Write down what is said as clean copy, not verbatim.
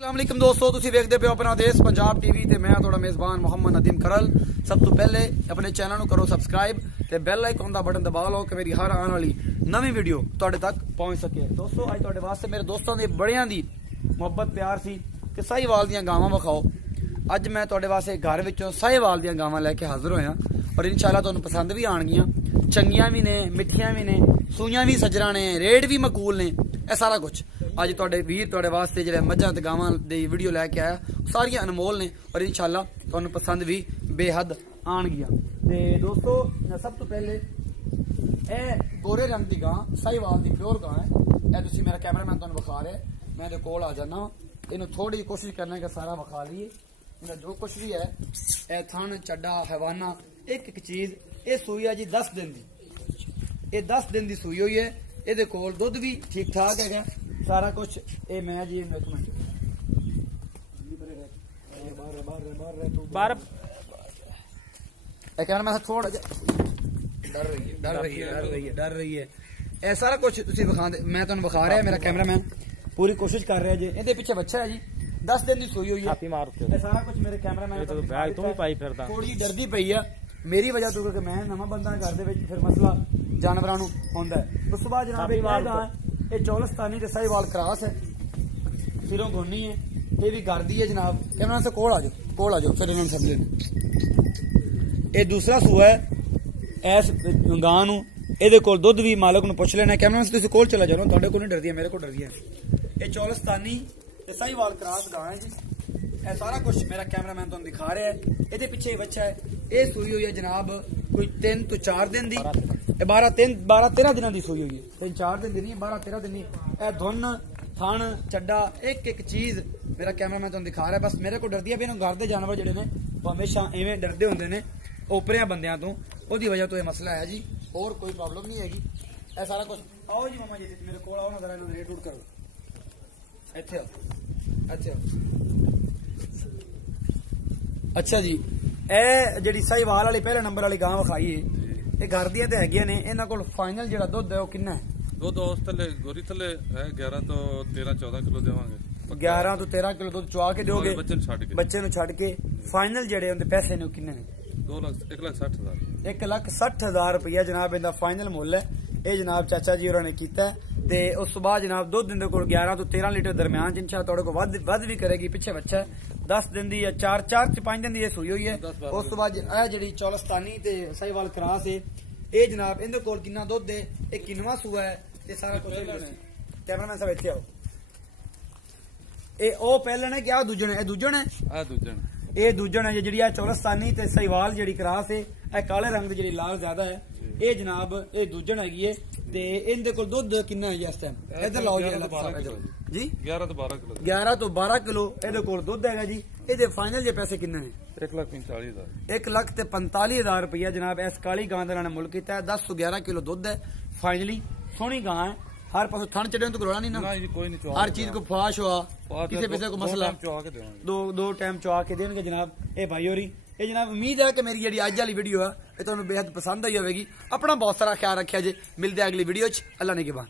अस्सलामुअलैकुम दोस्तों, तुसीं वेखदे पे अपना देश पंजाब टीवी ते मैं थोड़ा मेज़बान मोहम्मद नदीम करल। सब तो पहले अपने चैनल नूं करो सबसक्राइब ते बेल आइकन दा बटन दबा लो कि मेरी हर आने वाली नवी वीडियो तुहाडे तक पहुंच सके। दोस्तों अज तुहाडे वास्ते मेरे दोस्तों दी बड़ियां दी मुहब्बत प्यार सी कि साहिवाल दियां गावां विखाओ। अज मैं तुहाडे वास्ते घर विचों साहिवाल दियां गावां लैके हाजिर होया और इंशाअल्लाह तुहानूं पसंद भी आणगियां। चंगियां भी ने, मिठियां भी ने, सूइयां भी सजरा ने, रेट भी मकूल ने, यह सारा कुछ अज तुहाडे वीर तुहाडे वास्ते जिहड़े मझां ते गावां दी वीडियो लैके आया सारियां अनमोल ने और इंशाअल्लाह तुहानूं पसंद भी बेहद आणगियां। ते दोस्तों सब तो पहले ए गोरे रंग दी गां साहिवाल दी प्योर गां है। ए तुसीं मेरा कैमरामैन तुहानूं विखा रहा है, मैं इहदे कोल आ जाना। इहनूं थोड़ी कोशिश करना कि सारा विखा लईए। इहदा जो कुछ भी है ए थन चड्डा हैवाना एक एक चीज। ये सूई है जी 10 दिन दी, ये 10 दिन दी सूई हुई है। ये कोल दुध भी ठीक ठाक है सारा कुछ। ये मैं जी कैमरा थोड़ा डर रही है ये सारा कुछ तुसीं विखा मैं तुहानूं विखा रहा। मेरा कैमरामैन पूरी कोशिश कर रहा है जी। ये पिछे बच्चा है जी 10 दिन की सूई हुई है। सारा कुछ मेरे कैमरामैन थोड़ी डरदी पई है मेरी वजह तो, क्योंकि मैं नवा बंदा घर दे विच फिर मसला जानवरां नूं हुंदा है। उस तो बाद जनाब ये चौलस्तानी ते साहिवाल क्रॉस है, सिरों गोनी है, ये भी घर दी है जनाब। कैमरा से कोल आ जाओ फिर इन्होंने समझे। ये दूसरा सूआ है इस गां नूं। इहदे कोल दुध भी मालक नूं पुछ लेना। कैमरा से तुसीं कोल चला जाओ, तुहाडे कोल नहीं डरदी है, मेरे कोल डरदी है। ये चौलस्तानी ते साहिवाल क्रॉस गां है जी। यह सारा कुछ मेरा कैमरामैन तुहानूं दिखा रहा है। ये पिछे बच्चा है, ये सूई हुई है जनाब कोई 3 तो 4 दिन दी। 12-13 दिन की सूई हुई है, 3-4 दिन की नहीं, 12-13 दिन की। यह धुन थन चड्डा एक एक चीज मेरा कैमरामैन तुहानूं दिखा रहा है। बस मेरे को डरदी है भी घर के जानवर जिहड़े ने हमेशा इवें डरदे होंदे ने ओपरिया बंदियां तो, ओहदी वजह तो यह मसला है जी, और कोई प्रॉब्लम नहीं हैगी। यह सारा कुछ आओ जी मामा जी मेरे को आओ ना, जरा इन्होंने रेट रूट करो। इत्थे अच्छा अच्छा जी। ਇਹ ਜਿਹੜੀ ਸਾहिवाल वाली पहले नंबर वाली गां विखाई है, ये घर ਦੀਆਂ ਤੇ ਹੈਗੀਆਂ ਨੇ। ਇਹਨਾਂ ਕੋਲ ਫਾਈਨਲ ਜਿਹੜਾ ਦੁੱਧ ਹੈ ਉਹ ਕਿੰਨਾ ਹੈ? ਦੁੱਧ ਉਸ ਥੱਲੇ ਗੋਰੀ ਥੱਲੇ ਹੈ 11 ਤੋਂ 13-14 ਕਿਲੋ ਦੇਵਾਂਗੇ। 11 ਤੋਂ 13 ਕਿਲੋ ਦੁੱਧ ਚੁਆ ਕੇ ਦਿਓਗੇ ਬੱਚੇ ਨੂੰ ਛੱਡ ਕੇ। ਫਾਈਨਲ ਜਿਹੜੇ ਉਹਦੇ ਪੈਸੇ ਨੇ ਉਹ ਕਿੰਨੇ ਨੇ? 1,60,000 1,60,000 रुपया जनाब इनका फाइनल मुल है। ये जनाब चाचा जी होरां ने कीता है। ते उस तो बाद जनाब दुध इहदे कोल 11 तो 13 लीटर दरम्यान इंशाअल्लाह तुहाडे कोल वध भी करेगी। पिछे बच्चा है 10 दिन दी या 4-5 दिन दी ये सूई हुई है। उस तो बाद यह जिहड़ी चौलस्तानी ते साहिवाल क्रॉस है ये जनाब इहदे कोल किन्ना दुध है, ये किनवा सूआ है, ये सारा कुछ कैमरामैन साहब इत्थे आओ। ये ओ पहले ने क्या दूजन है? दूजन है ये दूजन है जी। चौलस्तानी ते साहिवाल जी क्रॉस है, यह काले रंग की जी लाल ज्यादा है। ये जनाब ये दूजन हैगी है। ते इहदे कोल दुध किन्ना है जी इस टाइम? इधर लाओ जी 11 तो 12 किलो इहदे कोल दुध हैगा जी। इहदे फाइनल जे पैसे किन्ने ने? 1,45,000 1,45,000 रुपया जनाब इस काली गां दा मुल कीता है। 10 तो 11 किलो दुध है। फाइनली सोहनी गां है, हर पासों थन चढ़ने तो गलोड़ा नहीं ना, हर चीज को फाश हुआ किसी पिछले को मसला दो टाइम चुआ के देंगे जनाब ये भाई होरी। ये जनाब उम्मीद है कि मेरी जी अज वाली वीडियो है ये तुहानूं बेहद पसंद आई होगी। अपना बहुत सारा ख्याल रखिया जे। मिलते अगली वीडियो च। अल्लाह ने के बाद।